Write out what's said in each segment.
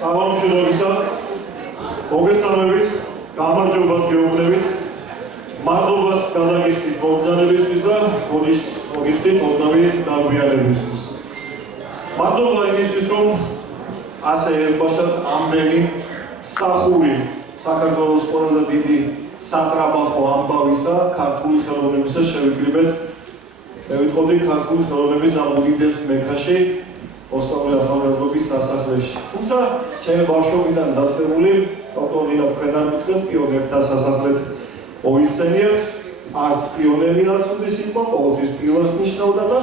საღამოშენებისა მოგესალმებით, გამარჯვებას გეუბნებით, მადლობას გადაგიხდით მოგზაურებისთვის და მოგიხდით ოდნავი დაგვიანებისთვის. მადლობა იმისთვის, რომ ასე ერბაშად ამდენი მსახური საქართველოს ყველაზე დიდი სატრაბახო ამბავისა, ქართული ხელოვნებისა შევიკრიბეთ. მე ვიტყოდი ქართული ხელოვნების ამ უდიდეს მექაში, მოსწავლე ახალგაზრდობის სასახლეში. თუმცა ჩემი ბავშვობიდან დაწყებული, ფაქტობრივად თქვენ არ მიცნობთ პიონერთა სასახლედ მოიხსენიებთ, არც პიონერი არც უდის იყო, ყოველთვის პიონერს ნიშნავდა და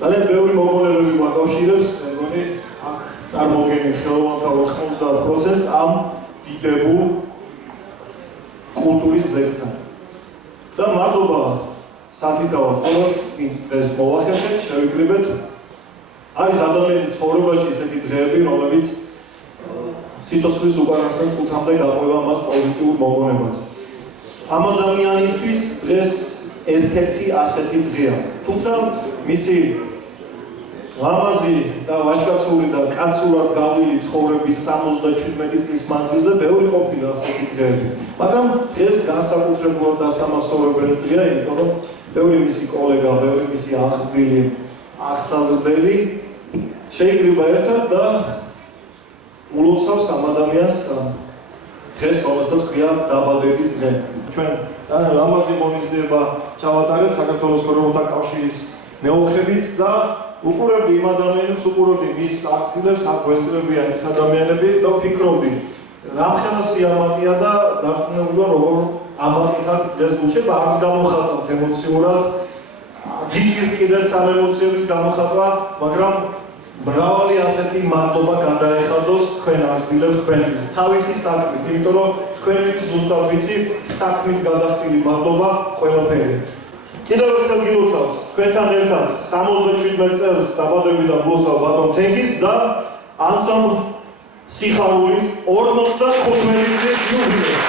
ძალიან ბევრი მომონელები მაკავშირებს, მე მგონი აქ წარმოგენილ ხელოვანთა 90%-ს ამ დიდებულ კულტურის ზეგთან. და მადლობა სათითაოდ ყველას, ვინც დღეს მოვახერხეთ, შევიკრიბეთ. არის ადამიანის ცხოვრებაში ისეთი დღეები, რომლებიც სიცოცხლის უკანასკნელ წუთამდე გაყვება მას პოზიტიურ მომონებად. ამ ადამიანისთვის დღეს ერთ-ერთი ასეთი დღეა. თუმცა მისი ლამაზი და ვაჟკაცური და კაცურად გავლილი ცხოვრების 77 წლის მანძილზე ბევრი ყოფილა ასეთი დღეები. მაგრამ დღეს განსაკუთრებულად დასამახსოვრებელი დღეა, იმიტომ რომ ბევრი მისი კოლეგა, ბევრი მისი აღზრდილი, აღსაზრდელი შეიკრიბა ერთად და ულოცავს ამ ადამიანს დღეს, რომელსაც ქვია დაბადების დღე. ჩვენ ძალიან ლამაზი ღონისძიება ჩავატარეთ საქართველოს მეგობრთა კავშირის მეოხებით და უყურებდი იმ ადამიანებს, უყურებდი მის აღზრდილებს, აქ გვესწრებიან ეს ადამიანები და ვფიქრობდი, რამხელა სიამაყეა და დარწმუნებულვარ, როგორ ამაყიხართ დღეს გულში და არც გამოხატავთ ემოციურად. გიჭირთ კიდეც ამ ემოციების გამოხატვა, მაგრამ მრავალი ასეთი მადლობა გადაეხადოს თქვენ აღზრდილებს თქვენთვის, თავისი საქმით, იმიტომ რომ თქვენთვის ზუსტად ვიცი, საქმით გადახდილი მადლობა ყველაფერი. კიდევ ერთხელ გილოცავს თქვენთან ერთად 77 წელს დაბადებიდან გილოცავ ბატონ თენგიზ და ანსამბლ სიხარულის 55 წლის იუბილეს.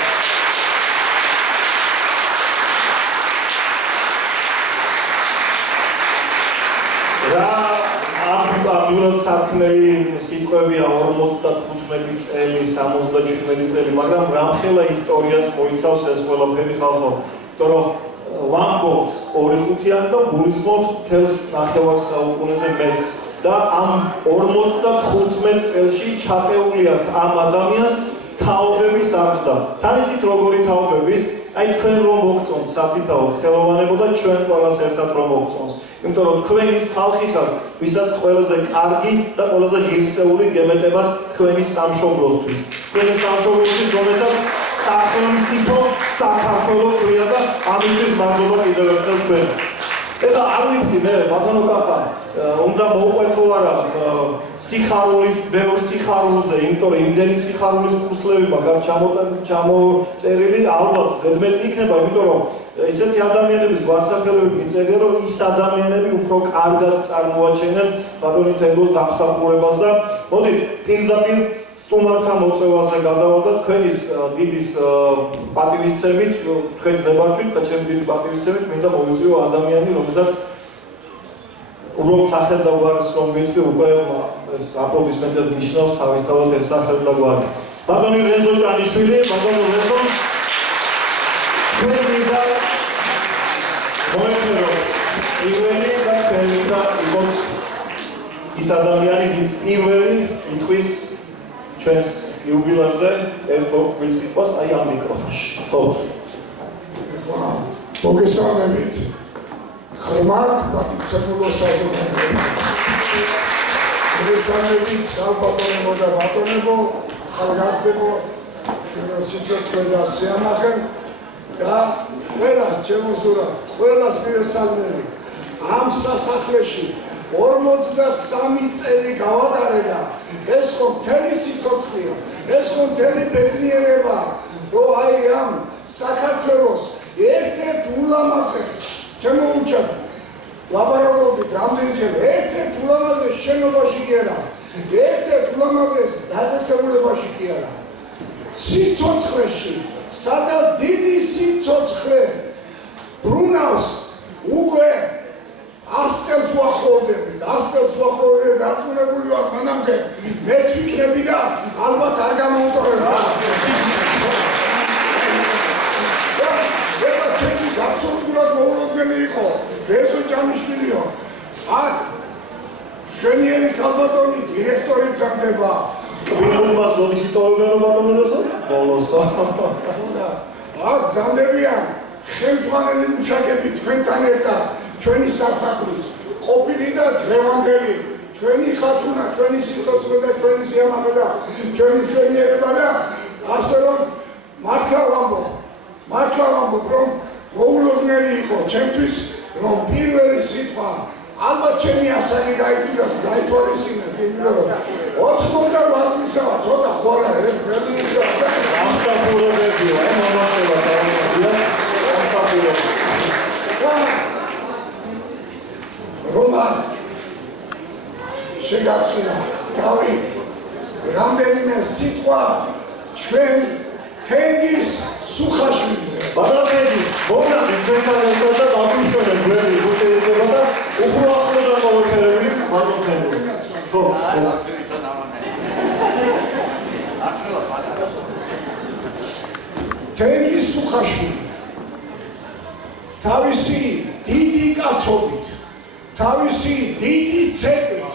აბსოლუტურად საქმეი სიტყვებია 55 წელი, 77 წელი, მაგრამ რამხელა ისტორიას მოიცავს ეს ყველაფერი ხალხო. იმიტომ რომ ვამბობთ 2-5-იან და გულისხმობთ მთელს ნახევარ საუკუნეზე მეც და ამ 55 წელში ჩატეულიათ ამ ადამიანს თაობების აღზრდა. თან იცით როგორი თაობების? აი თქვენ რომ მოგწონთ სათითაოდ ხელოვანებო და ჩვენ ყველას ერთად რომ მოგწონს. იმიტომ რომ თქვენ ის ხალხი ხართ, ვისაც ყველაზე კარგი და ყველაზე ღირსეული გემეტებათ თქვენი სამშობლოსთვის. თქვენი სამშობლოსთვის, რომელსაც სახელმწიფო საქართველო ქვია და ამისთვის მადლობა კიდევ ერთხელ თქვენ. ეხლა არ ვიცი მე, ბატონო კახა, უნდა მოვყვეთო არა სიხარულის ბევრ სიხარულზე, იმიტომ რომ იმდენი სიხარულის ფურცლები მაგარ ჩამოწერილი, ალბათ ზედმეტი იქნება, იმიტომ რომ ისეთი ადამიანების გვარსახელები მიწერია, რომ ის ადამიანები უფრო კარგად წარმოაჩენენ ბატონი თენგოს დამსახურებას და მოდით პირდაპირ სტუმართა მოწვევაზე გადავალ და თქვენის დიდის პატივისცემით, თქვენს ნებართვით და ჩემი დიდი პატივისცემით მინდა მოვიწვიო ადამიანი, რომელსაც უბრალოდ სახელს და გვარს რომ ვიტყვი, უკვე ეს აპლოდისმენტები ნიშნავს თავისთავად ეს სახელი და გვარი. ბატონი რენზო ჭანიშვილი, ბატონი რენზო თქვენი და მოეხეროს პირველი და თქვენი და იყოს ის ადამიანი, ვინც პირველი იტყვის ჩვენს იუბილეზე ერთ-ორ თბილ სიტყვას აი ამ მიკროფონში. ხო. მოგესალმებით. ხმად პატივცემულო საზოგადოება. მოგესალმებით ხალბატონებო და ბატონებო, ხალგაზრდებო, სიცოცხლე და სიამაყე და ყველას ჩემოსურა, ყველას მივესალმები. ამ სასახლეში 43 წელი გავატარე და ეს ხო მთელი სიცოცხლეა, ეს ხო მთელი ბედნიერება, რომ აი ამ საქართველოს ერთ-ერთ ულამაზეს შემოუჩათ. ლაბარაკობდით რამდენჯერ ერთ-ერთ ულამაზეს შენობაში კი არა, ერთ-ერთ ულამაზეს დაწესებულებაში კი არა. სიცოცხლეში, სადაც დიდი სიცოცხლე ბრუნავს უკვე 100 წელს ვახლოვდებით, 100 წელს ვახლოვდებით, დაწუნებული ვარ მანამდე მეც ვიქნები და ალბათ არ გამომტოვებდა. ეხლა ჩემთვის აბსოლუტურად მოულოდნელი იყო ბეზო ჯანიშვილიო. აქ შვენიერი ქალბატონი დირექტორი გზდება. ვინმეს როდის იტოვებენ ბატონებსა? ბოლოს. აქ გზდებიან ხელმძღვანელი მუშაკები თქვენთან ერთად ჩვენი სასახლის ყოფილი და დღევანდელი ჩვენი ხათუნა, ჩვენი სიცოცხლე და ჩვენი სიამაყე და ჩვენი ჩვენიერება და ასე რომ მართლა ვამბობ რომ მოულოდნელი იყო ჩემთვის რომ პირველი სიტყვა ალბათ ჩემი ასაკი გაითვალისწინეთ იმიტომ რომ 88 წლისაა ცოტა ხო არა ეს გერმანია ამსახურებებია მომავალმა დაუწყია ამსახურებები რომან შეგაწყინა თავი რამდენიმე სიტყვა ჩვენ თენგის სუხაშვილზე ბატონების მოგნახეთ ჩვენთან ერთად და დაგვიშვენეთ გვერდი თუ შეიძლება და უფრო ახლო დავაყენებით ბატონ თენგს ხო თენგის სუხაშვილი თავისი დიდი კაცობით თავისი დიდი ცეკვით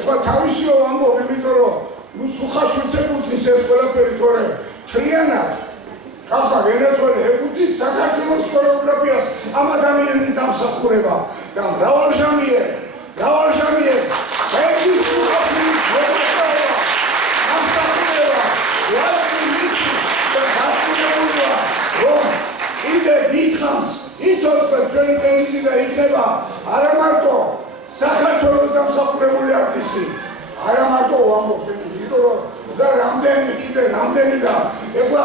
ეხლა თავისიო ვამბობ იმიტომ რომ ნუ სუხაშვილს ეკუთვნის ეს ყველაფერი თორე მთლიანად ხახა გენაცვალე ეკუთვნის საქართველოს ქორეოგრაფიას ამ ადამიანის დამსახურება და მრავალჟამიერ თენგის სუხაშვილის მოგზაურობა დამსახურება რომ კიდე დიდხანს იცოცხლებ ჩვენი ტენგიზი და იქნება არა მარტო საქართველოს დამსახურებული არტისტი, არა მარტო ვამბობ იმიტომ რომ და რამდენი და ეხლა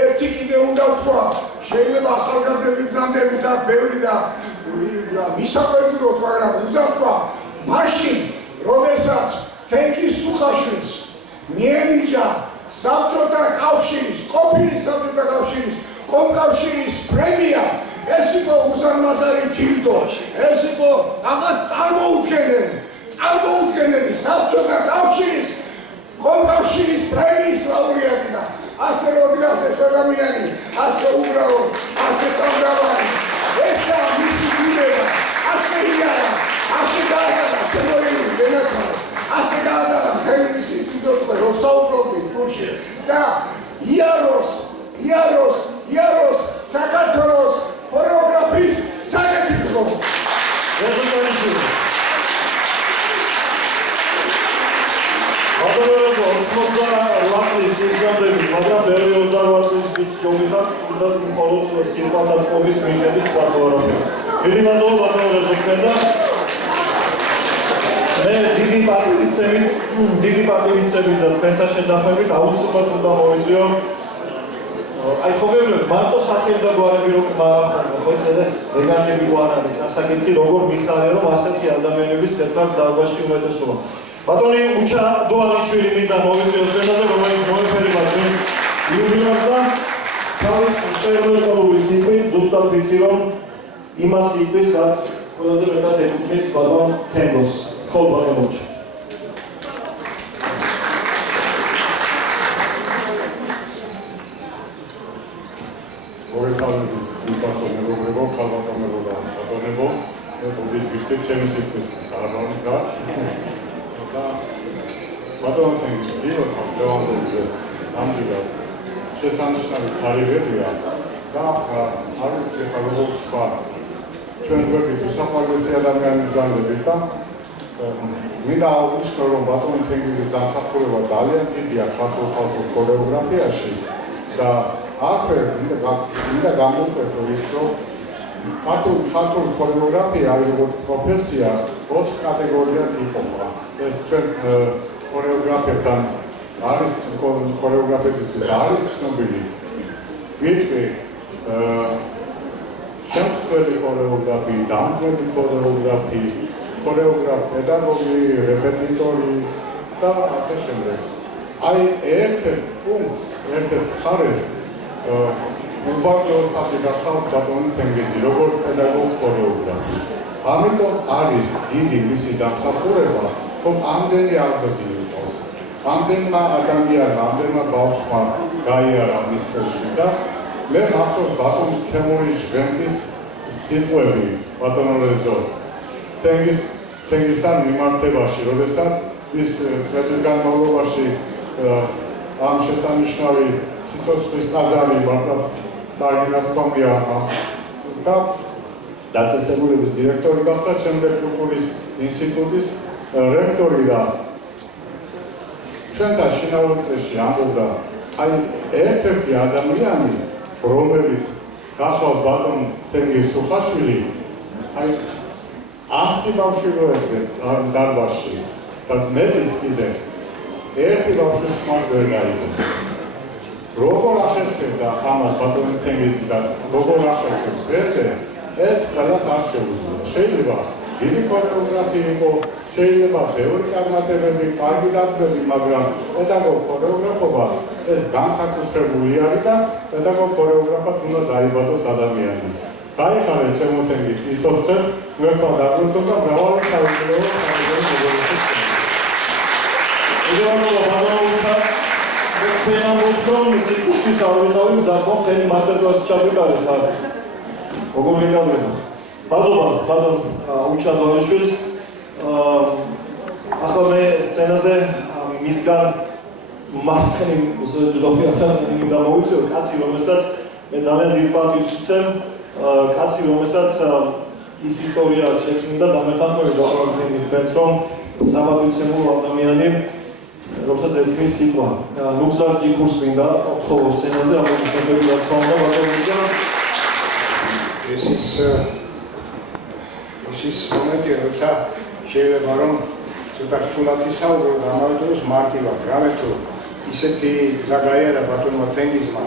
ერთი კიდე უნდა ვთქვა შეიძლება ახალგაზრდები ბრძანდებით აქ ბევრი და მისაყვედუროთ მაგრამ უნდა ვთქვა მაშინ როდესაც თენგის სუხაშვილს მიენიჭა საბჭოთა კავშირის ყოფილი საბჭოთა კავშირის კომკავშირის პრემია ეს იყო უსამაზარი ჯილდო ეს იყო აღარ წარმოუდგენელი საბჭოთა კავშირის კომკავშირის პრემიის ლაურეატი და ასე როდესაც ეს ადამიანი ასე უბრალოდ ასე გამრავალი ესაა მისი გუნება ასე იარა ასე გააკეთა თემოიური გენაცვალეს ასე გააკეთა თემის სიცოცხლე რომ საუბრობდით გუშინ და იაროს საქართველოს ქორეოგრაფიის საკეთილო ბატონებო 88 წლის გიზამდებით, მაგრამ ბევრი 28 წლის ჯობიხარ, თუნდაც მხოლოდ სიტყვათა წყობის მიხედვით ვარდოარობენ. დიდი მადლობა ბატონებო თქვენ და მე დიდი პატივისცემით და თქვენთან შედარებით აუცილებლად უნდა მოვიწვიო აი ხო გეუბნებით, მარტო სახელი და გვარები რო კმარახობ, ხო იცოდე, ეგარები გვარები, წასაკითხი როგორ მიხარია, რომ ასეთი ადამიანების ხეთქარ დარბაზში უმეტესობა. ბატონი უჩა დოანიშვილი მინდა მოვიწვიოს ენაზე, რომელიც მოეფერება ჩვენს იუბილეას და თავის წერილობრივი სიკვდილით ზუსტად ვიცი, რომ იმას იკვის, რაც ყველაზე მეტად ეკუთვნის ბატონ თენგოს. ხო ბატონ უჩა. მოგესალმებით, ვიპასო მეგობრებო, ქალბატონებო და ბატონებო, მე გულით ვიხდით ჩემი სიტყვის სარაბანის და ბატონ თენგის დილოთა დღევანდელს ამჯერად შესანიშნავი თარიღებია და არ ვიცი ხა როგორ ვთქვა ჩვენ გვერდით უსაყვარლესი ადამიანის განდებით და მინდა აღვნიშნო რომ ბატონ თენგიზის დამსახურება ძალიან დიდია ქართულ ქორეოგრაფიაში და აქვე მინდა გამოვკვეთო ის რომ ქართულ ქორეოგრაფია არის როგორც პროფესია 4 კატეგორიად იყოფა. ეს ჩვენ ქორეოგრაფებთან არის ქორეოგრაფებისთვის არის ცნობილი ვიტყვი შემცველი ქორეოგრაფი, დამკვეთი ქორეოგრაფი, ქორეოგრაფ პედაგოგი, რეპეტიტორი და ასე შემდეგ. აი ერთ-ერთ პუნქტს, ერთ-ერთ მხარეს უბაგროსტატი გახავთ ბატონ თენგიზი, როგორც პედაგოგ ქორეოგრაფი. ამიტომ არის დიდი მისი დამსახურება, რომ ამდენი ალბათი იყოს. ამდენმა ადამიანმა, ამდენმა ბავშვმა გაიარა მის ხელში და მე მახსოვს ბატონ თემური ჟვენდის სიტყვები ბატონო რეზო თენგისთან მიმართებაში, როდესაც ის წლების განმავლობაში ამ შესანიშნავი სიცოცხლის ტაძარი მართლაც კარგი ნათქვამია და დაწესებულების დირექტორი გახდა, შემდეგ კულტურის ინსტიტუტის რექტორი და ჩვენთან შინაურ წესში ამბობდა, აი ერთ-ერთი ადამიანი, რომელიც გახლავთ ბატონ თენგიზ სუხაშვილი, აი 100 ბავშვი მოედგეს დარბაზში და მეც კიდე ერთი ბავშვის ხმას ვერ გაიგო. როგორ ახერხებდა ამას ბატონ თენგიზი და როგორ ახერხებს ერთ ეს ყველას არ შეუძლია. შეიძლება დიდი ქორეოგრაფი იყო, შეიძლება ბევრი წარმატებები, კარგი დათვლები, მაგრამ პედაგოგ ქორეოგრაფობა ეს განსაკუთრებული არის და პედაგოგ ქორეოგრაფად უნდა დაიბადოს ადამიანი. გაიხარეთ ჩემო თენგიზ სიცოცხლე, გვერდმა დაბრუნდა და მრავალი საუკუნეო სამეგრელოს იდეალურად ბატონოცა თქვენ ამბობთ სიკუსთვის ავიღავი მზარდო მთელი მასტერკლასი ჩაგვიტარეთ აქ როგორ გეკადრებთ მადლობა ბატონ უჩა დონიშვილს ახლა მე სცენაზე მისგან მარცხნი ჯდობიათან მინდა მოვიწევ კაცი რომელსაც მე ძალიან დიდ პატივს ვცემ კაცი რომელსაც ის ისტორია შექმნიდა დამეთანხმებით ბატონ თემის თქვენს რომ სამართლისმცემლო ადამიანი რომელსაც ეთქმის სიტყვა. ნუგზარ ჯიქურს მინდა ხოლმე სცენაზე ამოგვიწევდები რა თქმა უნდა ბატონო. ეს ის მომენტი, როცა შეიძლება რომ ცოტა რთულად ისაუბრო და ამავე დროს მარტივად. რამე თუ ისეთი გზა გაიარა ბატონმა თენგიზმა,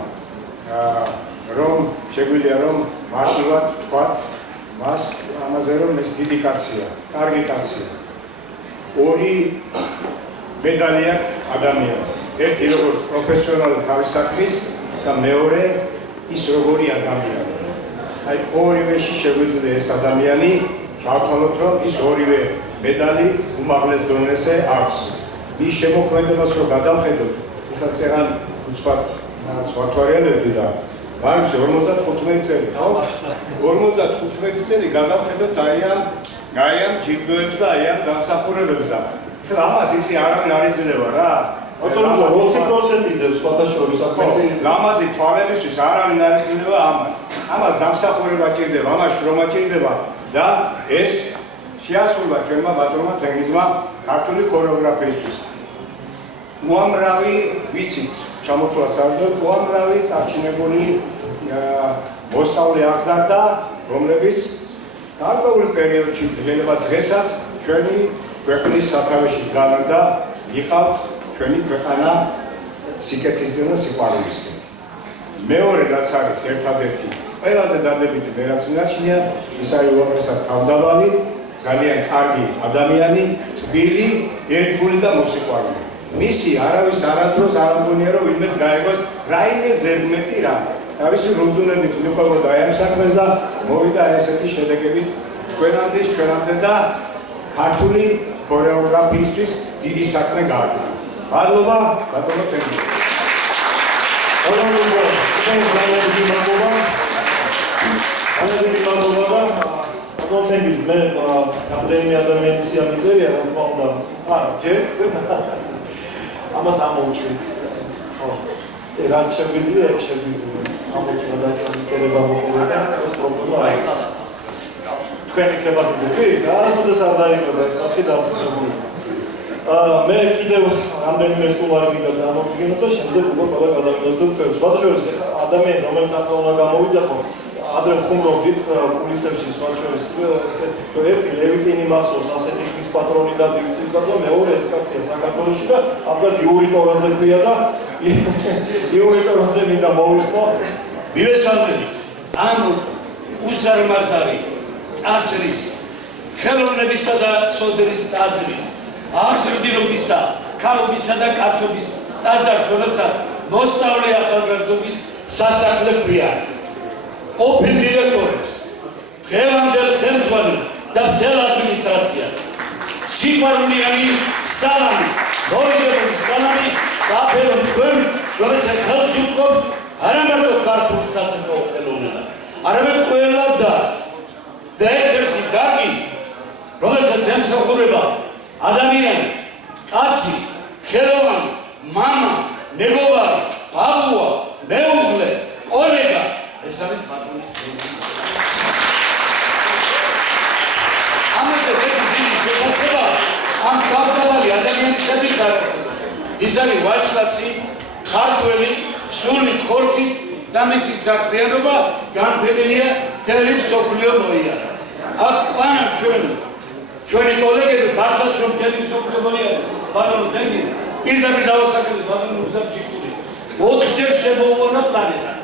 რომ შეგვიძლია რომ მარტივად თქვათ მას ამაზე რომ ეს დიდი კაცია, კარგი კაცია. ორი медали აქვს ადამიანს. ერთი როგორც პროფესიონალი თავის საქმის და მეორე ის როგორი ადამიანია. აი ორივეში შეგვიძლია ეს ადამიანი გავთვალოთ რომ ის ორივე медали უმაღლეს დონეზე აქვს. მის შემოქმედებას რო გადავხედოთ, ეხლა წერან უცბად რაღაც ვათვალებდი და ბარში 55 წელი. 55 წელი გადავხედოთ აი ამ ჯილდოებს და აი ამ დამსახურებებს და ამას ისე არავინ არ იძლევა რა. ბატონო 20% დებს სხვათა შორის აკმაყოფილებელი. ლამაზი თვალებისთვის არავინ არ იძლევა ამას. ამას დამსახურება ჭირდება, ამას შრომა ჭირდება და ეს შეასრულა ჩვენმა ბატონმა თენგიზმა ქართული ქორეოგრაფიისთვის. უამრავი ვიცით, ჩამოთვლა საერთოდ უამრავი წარჩინებული მოსწავლე აღზარდა, რომლებიც გარკვეულ პერიოდში შეიძლება დღესაც ჩვენი ქვეყნის სათავეში განა და იყავთ ჩვენი ქვეყანა სიკეთისდენ და სიყვარულისდენ. მეორე რაც არის ერთადერთი ყველაზე დადებითი მე რაც მინაჩნია, ის არის უაღრესად თავმდაბალი, ძალიან კარგი ადამიანი, თბილი, ერთგული და მოსიყვარული. მისი არავის არასდროს არ ამგონია რომ ვინმეს გაეგოს რაიმე ზედმეტი რამ. თავისი რუდუნებით მიყვებოდა ამ საქმეს და მოვიდა ესეთი შედეგებით ჩვენამდე და ქართული ქორეოგრაფიისთვის დიდი საქმე გააკეთა. მადლობა ბატონო თენგიზ. ბატონო თენგიზ მე რამდენიმე ადამიანის სიამოვნებაა რა თქმა უნდა. ჯერ ამას ამოვჭრით. ხო. რაც შეგვიძლია, ეს შეგვიძლია. ამოვჭრა და ჩამოყერება მოყოლება ეს პრობლემა არის. თქვენ იქნება დიდი, არასოდეს არ დაიწყება ეს სახე დაწყებული. მე კიდევ რამდენიმე სტუმარი მინდა წარმოვიდგინოთ და შემდეგ უკვე ყველა გადავიდოს თქვენს. სხვადასხვა ეხლა ადამიანი რომელიც ახლა უნდა გამოვიძახო, ადრე ხუმრობდით კულისებში სხვადასხვა ესე ერთი ლევიტინი მახსოვს ასეთი ხმის პატრონი და დიქციის და მეორე ეს კაცია საქართველოში და აბგაზ იური ტორაძე ქვია და იური ტორაძე მინდა მოვიხმო. მივესალმებით ამ უსარმაზარი ტაძრის ხელოვნებისა და სოდრის ტაძრის აღზრდილობისა, ქალობისა და კაცობის ტაძარს, რომელსაც მოსწავლე ახალგაზრდობის სასახლე ქვია. ყოფილ დირექტორებს, დღევანდელ ხელმძღვანელს და მთელ ადმინისტრაციას სიყვარულიანი სალამი, მორიგებული სალამი Apelul თქვენ, რომელსაც ხელს უწყობთ არა მარტო ქართულ საცეკვაო ხელოვნებას, არამედ ყველა დარგს. და ერთ-ერთი დარგი, რომელსაც ემსახურება ადამიანი, კაცი, ხელოვანი, მამა, მეგობარი, ბაბუა, მეუღლე, კოლეგა, ეს არის ბატონი ამაზე დიდი შეფასება ამ გავდაბალი ადამიანისათვის არაცება. ის არის ვაჟკაცი, ქართველი, სულით ხორცით და მისი საქმიანობა განფენილია მთელი მსოფლიო მოიარა. აქ პანამ ჩვენი კოლეგები მართლაც რომ მთელი მსოფლიო მოიარა, ბატონო თენგიზ, პირდაპირ დავასაკეთებ ბატონო უსაბჭიკური. 4-ჯერ შემოუვარდა პლანეტას.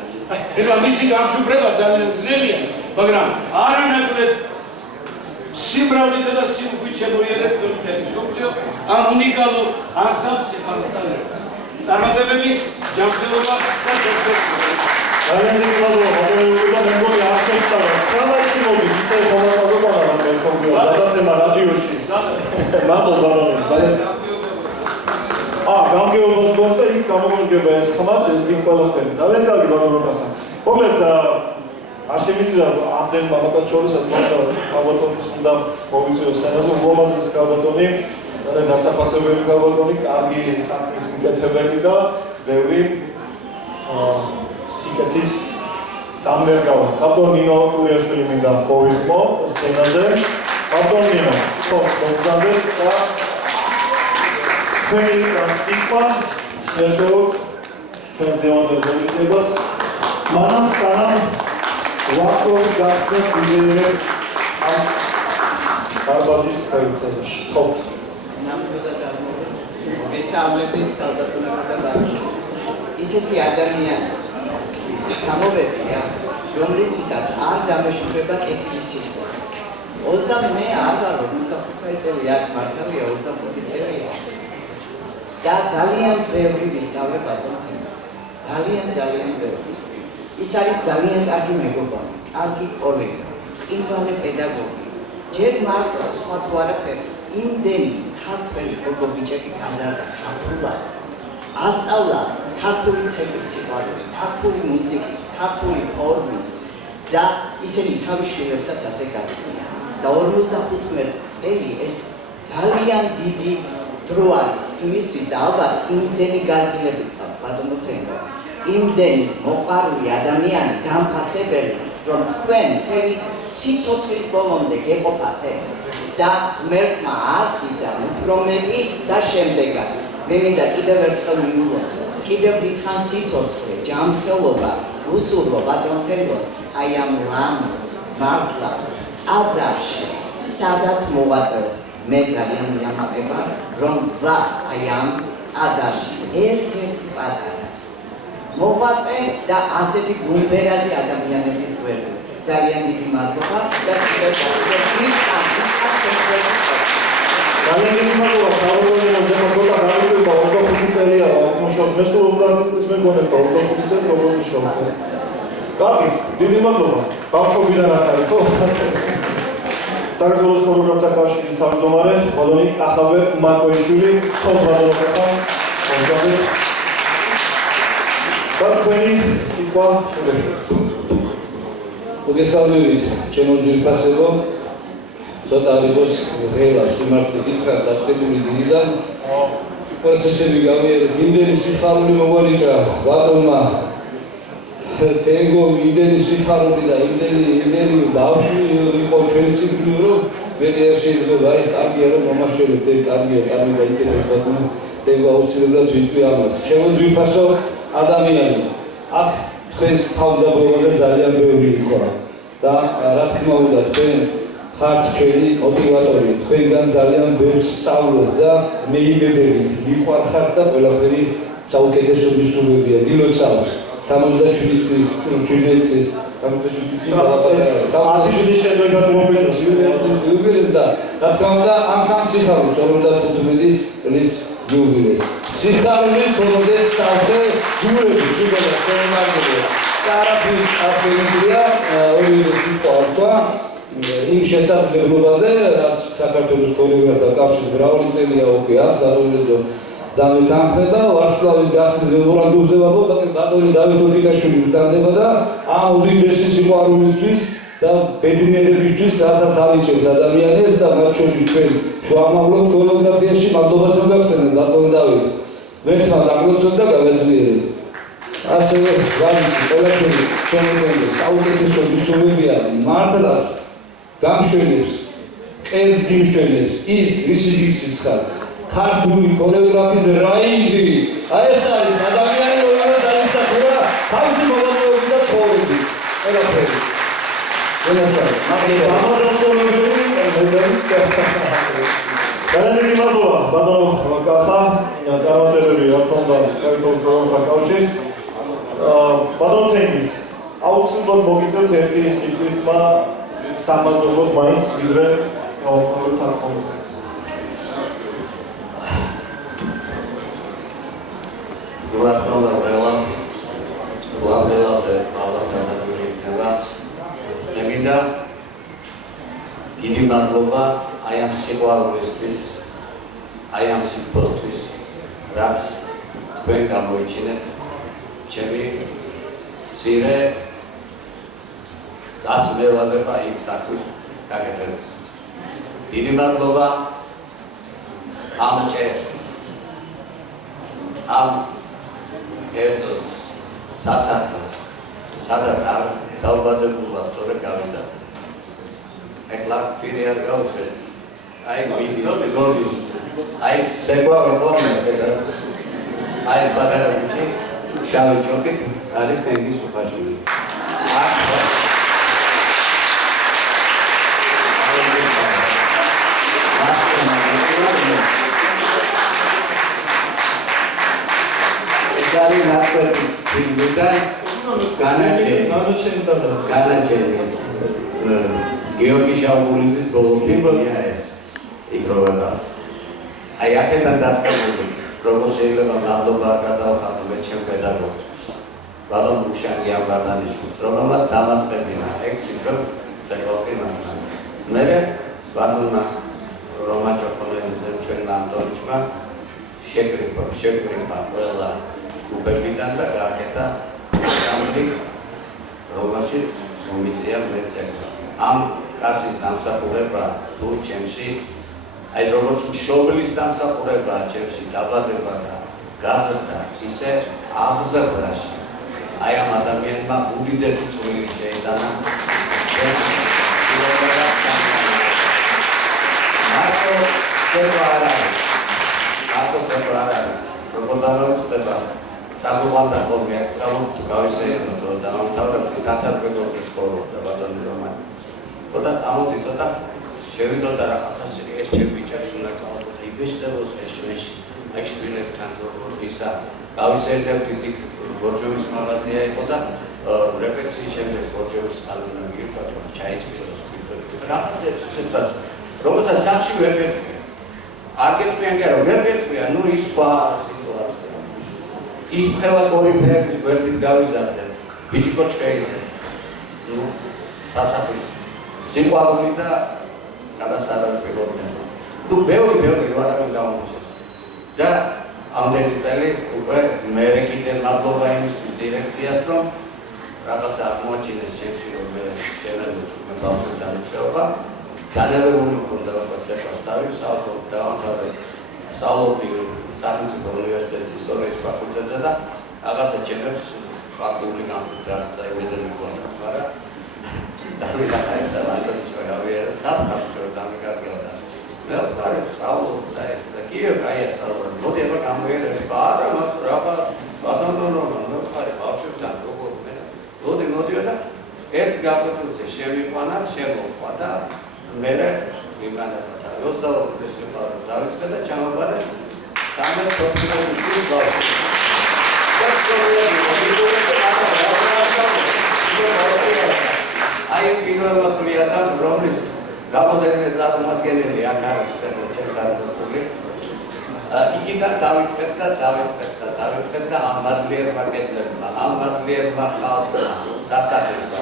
ეხლა მისი გამსუფრება ძალიან ძნელია, მაგრამ არანაკლებ სიმრავლითა და სიმხვით შემოიარეთ მთელი მსოფლიო ამ უნიკალურ ანსამბლს სიფარულთან. წარმატებები, ჯანმრთელობა და შეხვედრა. ძალიან დიდი მადლობა ბატონო და მე მგონი არ შეცდავა. სტრამაისი მოდის ისე ხომალდობა და მე მგონი გადაცემა რადიოში. მადლობა ბატონო. ძალიან გამგეობას გქონდა იქ გამოგონდება ეს ხმაც ეს დიდ ყველაფერი. ძალიან კარგი ბატონო ხა. მოკლედ არ შემიძლია ამდენ მამაკაც შორისაც ალბათობის უნდა მოვიწვიოს სცენაზე ულამაზესი ქალბატონი, ძალიან დასაფასებელი ქალბატონი, კარგი საქმის მიკეთებელი და ბევრი სიკეთის დამბერგავა. ბატონ ნინო გურიაშვილი მინდა მოვიხმო სცენაზე. ბატონ ნინო, ხო, მოგზაურეთ და თქვენი სიტყვა შეშოვოთ ჩვენს დღევანდელ ღონისძიებას. მანამ სანამ ვახშობის გახსნას ვიძინებთ ამ დარბაზის ხელთაზში. ხოთ. ნამდვილად მოგესალმებით ქალბატონებო და ბატონო. ისეთი ადამიანის გამოვედია, რომლითვისაც არ დამეშურება კეთილი სიტყვა. 20 მე არ ვარ 55 წელი აქ მართალია 25 წელია. და ძალიან ბევრი ვისწავლე ბატონთანაც. ძალიან ბევრი. ის არის ძალიან კარგი მეგობარი, კარგი კოლეგა, წყირვალი პედაგოგი. ჯერ მარტო სხვა თუ არაფერი, იმდენი ქართველი გოგო ბიჭები გაზარდა ქართულად. ასწავლა ქართული ცეკვის სიყვარული, ქართული მუსიკის, ქართული ფორმის და ისინი თავის შვილებსაც ასე გასწავლიან. და 55 წელი ეს ძალიან დიდი დრო არის იმისთვის და ალბათ იმდენი განდილებით ხარ ბატონო თენგო. იმდენი მოყარული ადამიანი დამფასებელი, რომ თქვენ მთელი სიცოცხლის ბოლომდე გეყოფათ ეს და ღმერთმა ასიდა უფრო მეტი და შემდეგაც. მე მინდა კიდევ ერთხელ მიულოცო, კიდევ დიდხანს სიცოცხლე, ჯანმრთელობა, უსურვო ბატონ თენგოს აი ამ ლამაზ მართლაც ტაძარში, სადაც მოვაწევთ. მე ძალიან მიამაყება, რომ ვარ აი ამ ტაძარში ერთ-ერთი პატარა მოღვაწე და ასეთი გუმბერაზი ადამიანების გვერდით. ძალიან დიდი მადლობა და ძალიან დიდი მადლობა ქალბატონო და მოგონა გამიგება 25 წელია ვაკმუშავ მე სულ 30 წლის მეგონება 25 წელი როგორ ვიშოვე. კარგი, დიდი მადლობა. ბავშვობიდან აქ არის ხო? საქართველოს ქორეოგრაფთა კავშირის თავმჯდომარე ბატონი კახაბერ მარკოიშვილი, ხო ბატონო კახა. მოგზაურობთ. თქვენი სიტყვა შეგეშვით. მოგესალმებით, ჩემო ძვირფასებო. ცოტა არ იყოს ღელა, სიმართლე გითხრათ, დაწყებული დილიდან. პროცესები გავიარეთ, იმდენი სიხარული მოგვანიჭა ბატონმა თენგო, იმდენი სიხარული და იმდენი ბავშვი იყო ჩვენი წიგნი, რომ ვერი არ შეიძლება, აი, კარგია რომ მომაშველებთ, კარგია და იქეთეთ ბატონო თენგო აუცილებლად ვიტყვი ამას. ჩემო ძვირფასო ადამიანი, აქ თქვენს თავდაბრუნებაზე ძალიან ბევრი იყო და რა თქმა უნდა თქვენ ხართ ჩვენი მოტივატორი, თქვენგან ძალიან ბევრს სწავლობ და მეიმედებით მიყვარხართ და ყველაფერი საუკეთესო მისურვებია. გილოცავთ 67 წლის, 7 წლის, 17 შემდეგაც მომეწეს იუბილეს და რა თქმა უნდა ანსამ სიხარულს 55 წლის იუბილეს. სიხარულის მომდევნო საერთო გულები სულ შემოგარგებია. და არაფერი არ შეიძლება ორივე სიტყვა იმ შესაძლებლობაზე, რაც საქართველოს ქორეოგრაფთა კავშირის მრავალი წელია უკვე აქვს, დამეთანხმება ვარსკვლავის გახსნის მემორანდუმზე ვაბობაკე ბატონი დავით ოდიკაშვილი ვრცელდება და ამ უდიდესი სიყვარულისთვის და ბედნიერებისთვის რასაც ავიჭებთ ადამიანებს და მათ შორის ჩვენ შუამავლობ ქორეოგრაფიაში მადლობას მოგახსენებთ ბატონი დავით ვერთხელ დაგლოცოთ და გავაძლიერებთ ასევე ვარისი ყველაფერი შემოგენდა საუკეთესო მისურვებია მართლაც გამშვენებს ყელს გიმშვენებს ის ვისი გისიცხარ ქართული ქორეოგრაფიის რაინდი აი ეს არის ადამიანი რომელიც დაიმსახურა თავისი მოგზაურობით და ცხოვრებით ყველაფერი განადიდი მადლობა ბატონო კახა წარმატებები რა თქმა უნდა საქართველოს პროგრამათა კავშირის ბატონო თენგიზ აუცილებლად მოგიწევთ ერთი სიტყვის თქმა სამადლობოდ მაინც ვიდრე გავამთავრებთ ამ ხოლმე რა თქმა უნდა ველა დასაკვირველი იქნება მე მინდა დიდი მადლობა აი ამ სიყვარულისთვის აი ამ სიტყვისთვის რაც თქვენ გამოიჩინეთ ჩემი მცირე რაც მევალება იმ საქმის გაკეთებისთვის დიდი მადლობა ამ ჭერს ამ ესოს სასახლეს სადაც არ დავბადებულა თორე გავიზარდე ეხლა ფირი არ გავუშვეთ აი გოდის აი ცეკვა ვეყოლმე აი ეს პატარა ბიჭი შავი ჯოკით არის თენგიზ სუფაშვილი Dari nato pinduta ganačeni Georgi Šaubulitis bologija es iprovedal. A jakhetan datskamuli, როგორც შეიძლება მადლობა გადავხადო ჩემ პედაგოგს. ბატონ ბუშანგი ამ ბატონიშვილს, რომელმაც დამაწყებინა ექსიტრო ცეკვალკინასთან. მე ბატონმა რომან ჭოხონელიძემ ჩვენმა ანტონიშმა შეკრიბა ყველა გუბერნიდან და გააკეთა სამი რომელშიც მომიწია მეცეკვა. ამ კაცის დამსახურება თუ ჩემში აი როგორც მშობლის დამსახურება ჩემში დაბადება და გაზრდა ისე აღზრდაში აი ამ ადამიანმა უდიდესი წვლილი შეიტანა მარტო სეკვარა როგორც დავიწყება წამოვანდა ხოლმე წამოვთ გავისეირნო და ამთავრებდი თათარბეგოზე ცხოვრობდა ბატონი რომანი ხოდა წამოვდი ცოტა შევიდოდა რაღაცას ეს ჩემ ბიჭებს უნდა წავდოთ იბეჭდებოდ ეს ჩვენში აი შვილებთან ისა გავისეირნებდი თი გორჯოვის მაღაზია იყო და რეპეტიციის შემდეგ გორჯოვის ხალუნა გირთვათ რომ ჩაიწვიოს სპირტები რაღაცებს შეცაც რომელსაც სახში ვერ გეტყვია არ გეტყვიან კი არა ვერ გეტყვია ნუ ის სხვა სიტუაცია ის ხევა კორიფეების გვერდით გავიზარდე ბიჭიკო ჩქეიძე ნუ სასახლის სიყვარული და გადასარევებია ნუ ბევრი ვარავინ გამოსცეს და ამდენი წელი უკვე მე კიდე მადლობა იმისთვის დირექციას რომ რაღაცა აღმოაჩინეს ჩემში რომ მე შევეძლო მე ბავშვებთან მუშაობა განავითარებული მქონდა რაღაც ცეკვას თავი საავტობ დავამთავრე სწავლობდი სახელმწიფო უნივერსიტეტის ისტორიის ფაკულტეტზე და რაღაცა ჩემებს ფაქტური განხილვა იმედები მქონდა მაგრამ დავიდახაი და ანტონიჩო გავიარა საფხაჭო დამიკარგა მე ვთქვარი სწავლობ და ეს და კიდევ კაია სწავლობ მოდი აბა გამოიერები არა მას რაბა ბატონო რომან მე ვთქვარი ბავშვებთან როგორ მე მოდი და ერთ გაკვეთილზე შევიყვანა შემოხვა და მე ვიმანება და როსტაურის მეფარო დავიწყე და ჩამოვარეს 13 პროფესორის ბავშვი აი პირველმა კლიენტამ რომლის გამოდენის აღმადგენელი აქ არის ჩემთან დასული იქიდან დავიწყეთ და ამ მადლიერმა კეთლებმა ამ მადლიერმა ხალხმა სასახლესა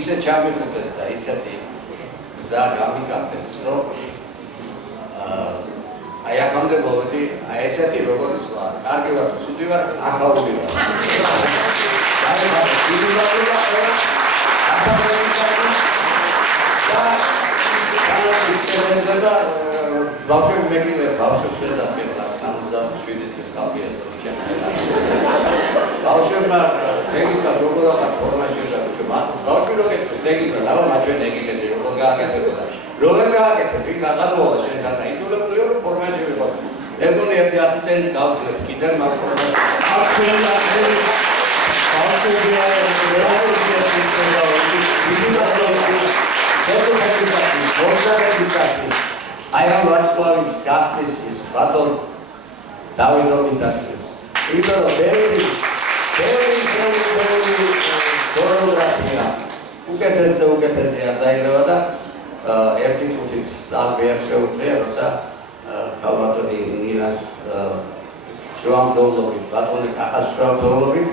ისე ჩამიხუტეს და ისეთი გზა გამიკაფეს რომ აი აქამდე მოვედი, აი ესეთი როგორიც ვარ, კარგი ვარ თუ ცუდი ვარ, აქაური ვარ. აი დიდი მადლობა ყველას. და ბავშვები მეკიდე, ბავშვებს შეძახება 77 წლის ხალხია შემდგარი. ბავშვებმა ეგითა როგორ აღარ ფორმაში დაუჩო, ბავშვი რო გეტყვის ეგითა, აბა მაჩვენ ეგილეთი როგორ გააკეთებოდა. როგორ გააკეთებ, ის აღარ მოვა შენთან, იძულებულია რომ ფორმაში ვიყოთ. ეგონი 10 წელი გავძლებ კიდევ მაგ ფორმაში. აქ ბავშვები არის აი ამ ვარსკვლავის გახსნის ბატონ დავით ობიდაშვილს. იმიტომ რომ ბევრი ქორეოგრაფია უკეთესი არ დაილევა და ერთი წუთით წავი არ შეუძლია, როცა ქალბატონი ნინას შუამდოვლობით, ბატონი ახალ შუამდოვლობით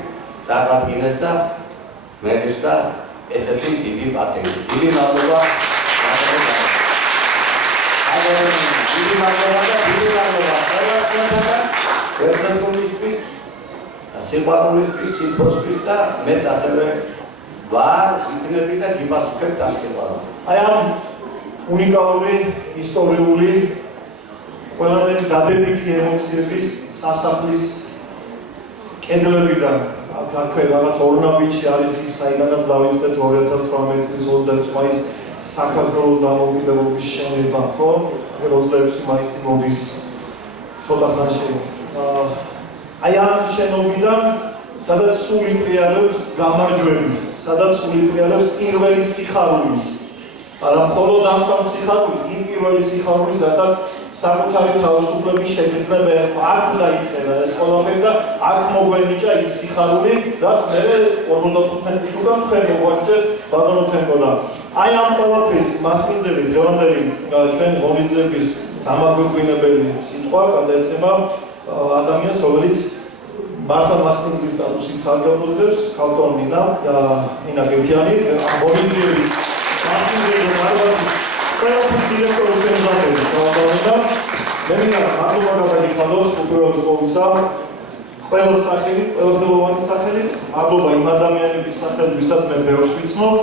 წარადგინეს და მერისა ესეთი დიდი პატივი. დიდი მადლობა. დიდი მადლობა და დიდი მადლობა ყველა ჩვენთანაც ერთგულისთვის, სიყვარულისთვის, სიმფოსთვის და მეც ასევე ვარ, იქნები და გიპასუხებთ ამ სიყვარულს. აი ამ უნიკალური ისტორიული ყველანაირი დადებითი ემოციების სასახლის კედლებიდან აქვე რაღაც ორნაბიჯი არის ის, საიდანაც დავიწყეთ 2018 წლის 26 მაისს საქართველოს დამოუკიდებლობის შენება, ხო? 26 მაისი მოდის ცოტა ხანში. აი ამ შენობიდან, სადაც სული ტრიალებს გამარჯვების, სადაც სული ტრიალებს პირველი სიხარულის, არა მხოლოდ ამ სიხარულის, იმ პირველი სიხარულის, რასაც საკუთარი თავისუფლების შეგრძნება აქ დაიწერა ეს ყველაფერი და აქ მოგვენიჭა ის სიხარული, რაც მე 45 წლის უკან თქვენ მოგვანიჭეთ ბატონო თემბო და აი ამ ყველაფრის მასპინძელი დღევანდელი ჩვენ ღონისძიების დამაგვირგვინებელი სიტყვა გადაეცემა ადამიანს, რომელიც მართლა მასპინძლის სტატუსით სარგებლობს, ქალბატონ ნინა გებიანი, ამ ღონისძიების მასპინძელი მარვარის ყველაფრის დირექტორი ფერმანტები და მე მინდა მადლობა გადაგიხადოთ უპირველეს ყოვლისა ყველა სახელით, ყველა ხელოვანის სახელით, მადლობა იმ ადამიანების სახელით, ვისაც მე ბევრს ვიცნობ,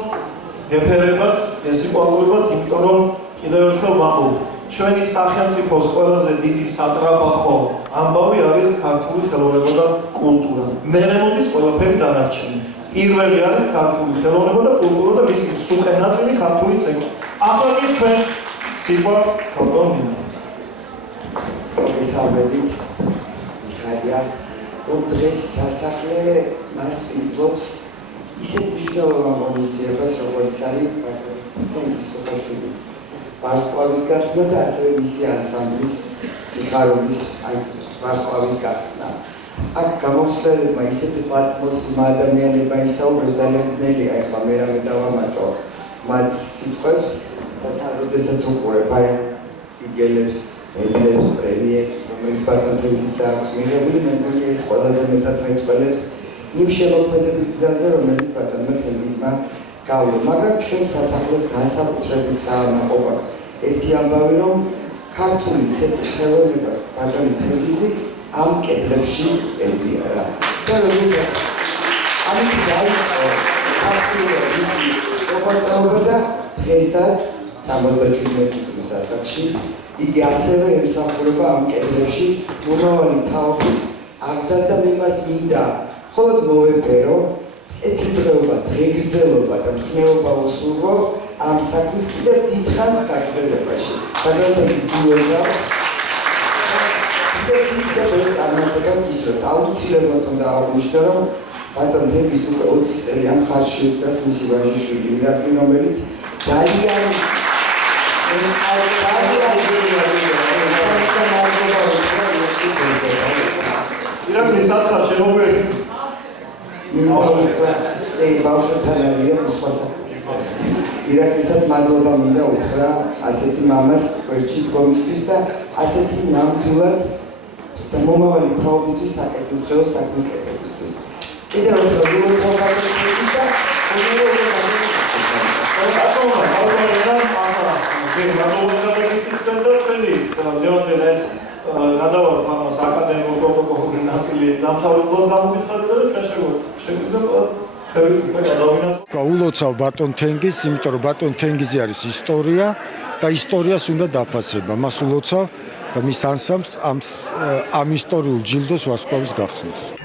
გეფერებათ, გესიყვარულებათ, იმიტომ რომ კიდევ ერთხელ ვამბობ, ჩვენი სახელმწიფოს ყველაზე დიდი სატრაბახო ამბავი არის ქართული ხელოვნება და კულტურა. მერე მოდის ყველაფერი დანარჩენი. პირველი არის ქართული ხელოვნება და კულტურა და მისი სუყე ნაწილი ქართული ცეკვა. ახლა კი თქვენ სიტყვა ქალბატონ ნინა. მოგესალმებით, მიხარია, რომ დღეს სასახლე მასპინძლობს ისეთ მნიშვნელოვან ღონისძიებას, როგორც არის თემის სოფაშვილის ვარსკვლავის გახსნა და ასევე მისი ანსამბლის სიხარულის ვარსკვლავის გახსნა. აქ გამომცემლებმა ისეთი პატმოსმა ადამიანებმა ისაუბრეს, ძალიან ძნელია ახლა მე რამე დავამატო მათ სიტყვებს და თან როდესაც უყურებ აი სიგელებს, მედლებს, პრემიებს, რომელიც ბატონ თენგიზს აქვს მიღებული, მე მგონია ეს ყველაზე მეტად მეტყველებს იმ შემოქმედებით გზაზე, რომელიც ბატონმა თენგიზმა გავლა. მაგრამ ჩვენ სასახლეს განსაკუთრებით საამაყობ აქვს ერთი ამბავი, რომ ქართული ცეკვის ხელოვნებას ბატონი თენგიზი ამ კედლებში ეზიარა. და როდესაც ამით დაიწყო ქართული მისი მოღვაწეობა და დღესაც 77 წლის ასაკში იგი ასევე ემსახურება ამ კედლებში მომავალი თაობის აღზრდას და მე მას მინდა მხოლოდ მოვებერო კეთილდღეობა, დღეგრძელობა და მხნეობა უსურვო ამ საქმის კიდევ დიდხანს გაგრძელებაში. გადავთვალის გულოძა კიდევ წარმატებას გისურვებთ. აუცილებლად უნდა აღვნიშნო, რომ ბატონ თენგიზ უკვე 20 წელი ამ ხარჯში უდგას მისი ვაჟიშვილი ირაკლი, რომელიც ძალიან ირაკლი სათხარ შემოგვიერთდი. ირაკლისაც მადლობა მინდა უთხრა ასეთი მამას გვერდში დგომისთვის და ასეთი ნამდვილად მომავალი თაობისთვის საკეთილდღეო საქმის კეთებისთვის. კიდევ ერთხელ გულწრფელობისთვის და მადლობა გადავართ ამას აკადემიურ პროტოკოლური ნაწილი დამთავრებულად გამოგესწრებოდა და ჩვენ შეგვიძლია ხევით უკვე გადავინაცვლოთ. გაულოცავ ბატონ თენგიზს, იმიტომ რომ ბატონ თენგიზი არის ისტორია და ისტორიას უნდა დაფასება. მას ულოცავ და მის ანსამბლს ამ ისტორიულ ჯილდოს ვარსკვლავის გახსნას.